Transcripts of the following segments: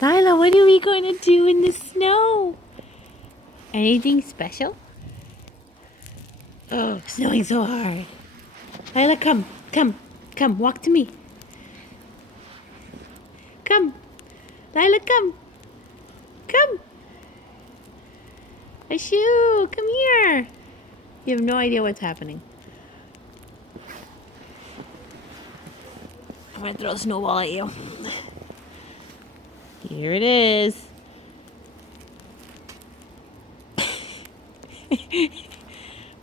Lila, what are we going to do in the snow? Anything special? Oh, snowing so hard. Lila, come, come, come, walk to me. Come. Lila, come. Come. Ashu, come here. You have no idea what's happening. I'm going to throw a snowball at you. Here it is.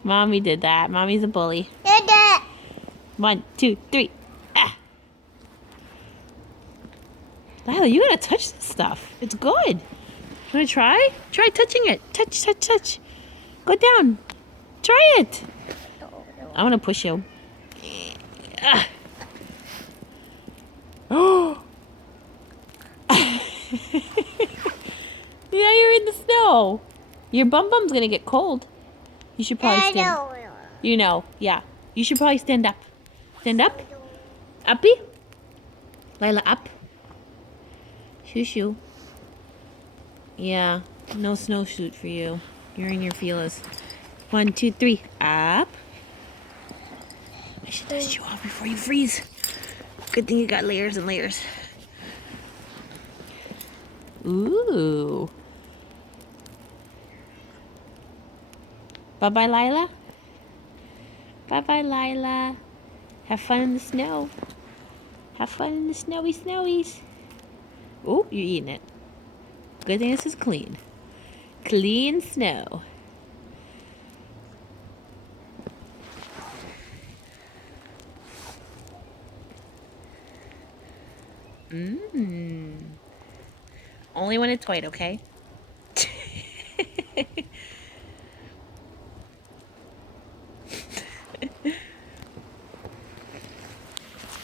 Mommy did that. Mommy's a bully. 1, 2, 3. Ah. Lila, you gotta touch this stuff. It's good. You wanna try? Try touching it. Touch, touch, touch. Go down. Try it. I'm gonna push you. Ah. Oh. Yeah, you're in the snow. Your bum bum's gonna get cold. You should probably stand. You know, yeah. You should probably stand up. Stand up. Uppy. Lila, up. Shoo shoo. Yeah, no snowsuit for you. You're in your feelers. 1, 2, 3. Up. I should dust you off before you freeze. Good thing you got layers and layers. Ooh. Bye-bye, Lila. Bye-bye, Lila. Have fun in the snow. Have fun in the snowy snowies. Oh, you're eating it. Good thing this is clean. Clean snow. Mmm. Only when it's white, okay?